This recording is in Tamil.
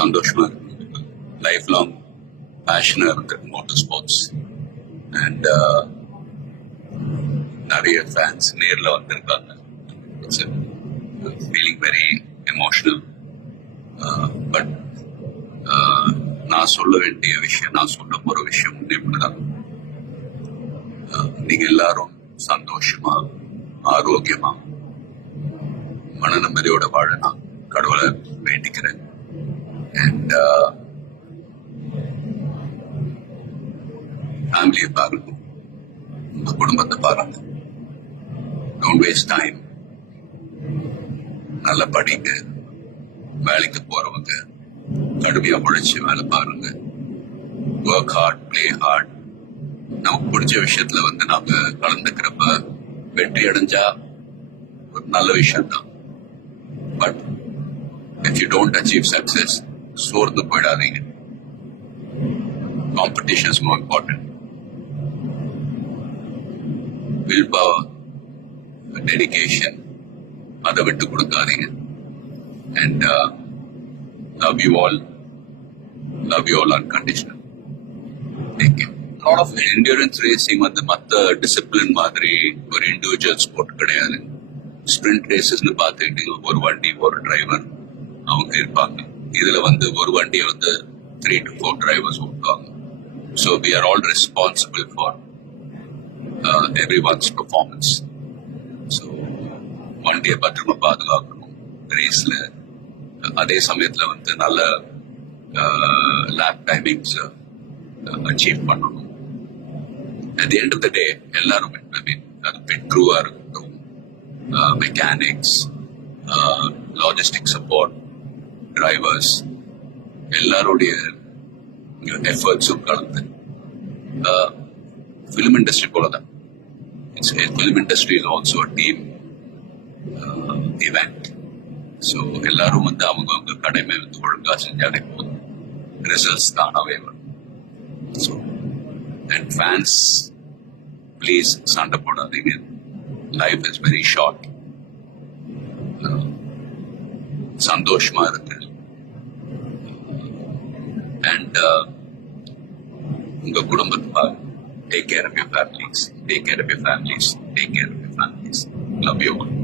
சந்தோஷமா இருக்கு. லைஃப் லாங் பேஷனா இருக்கு மோட்டார் ஸ்போர்ட்ஸ். அண்ட் நிறைய ஃபேன்ஸ் நேர்ல வந்திருக்காங்க. It's feeling very emotional. But நான் சொல்ல வேண்டிய விஷயம், நான் சொல்ல போற விஷயம் இப்படிதான். நீங்க எல்லாரும் சந்தோஷமா, ஆரோக்கியமா, மன நிம்மதியோட வாழ நான் கடவுளை வேண்டிக்கிறேன். அண்ட் ஃபேமிலியை பாருங்க, உங்க குடும்பத்தை பாருங்க. Don't waste time. நல்லா படிங்க. வேலைக்கு போறவங்க கடுமையா உழைச்சு வேலை பாருங்க. Work hard, play hard. நமக்கு பிடிச்ச விஷயத்துல நாம கலந்துக்கிறப்ப வெற்றி அடைஞ்சா ஒரு நல்ல விஷயம் தான். But if you don't achieve success, சோர்ந்து போயிடாதீங்க. Competition is more important. Will power, dedication, அதை விட்டு கொடுக்காதீங்க. And love you all unconditional. Take care. Lot of endurance racing மத்த டிசிப்ளின் மாதிரி ஒரு இண்டிவிஜுவல் ஸ்போர்ட் கிடையாது. ஸ்பிரிண்ட் ரேசஸ்னு பார்த்துக்கிட்டீங்க, ஒரு வண்டி ஒரு டிரைவர் அவங்க இருப்பாங்க. இதுல ஒரு வண்டியை 3 to 4 டிரைவர்ஸ் ஓட்டுவாங்க. So we are all responsible for everyone's performance. So வண்டியை பத்திரமா பாதுகாக்கணும் ரேஸ்ல. அதே சமயத்துல நல்ல லேப் டைமிங்ஸ் அச்சீவ் பண்ணணும். At the end of the day எல்லாருமே, அது பெட் க்ரூவா இருக்கட்டும், மெக்கானிக்ஸ், லாஜிஸ்டிக் சப்போர்ட், டிரைவர்ஸ், எல்லாருடைய எஃபர்ட்ஸும் கலந்து ஃபிலிம் இண்டஸ்ட்ரி போலதான். Film industry is also a team event. So எல்லாரும் அவங்க கடமை ஒழுங்கா செஞ்சாலே போதும், ரிசல்ட்ஸ் தானாவே வரும். ஸோ அண்ட் ஃபேன்ஸ், ப்ளீஸ் சண்டை போடாதீங்க. Life is very short. சந்தோஷமா இருக்கு. அண்ட் உங்க குடும்பத்தை பாருங்க. Take care of your families. Take care of your families. Take care of your families. Love you all.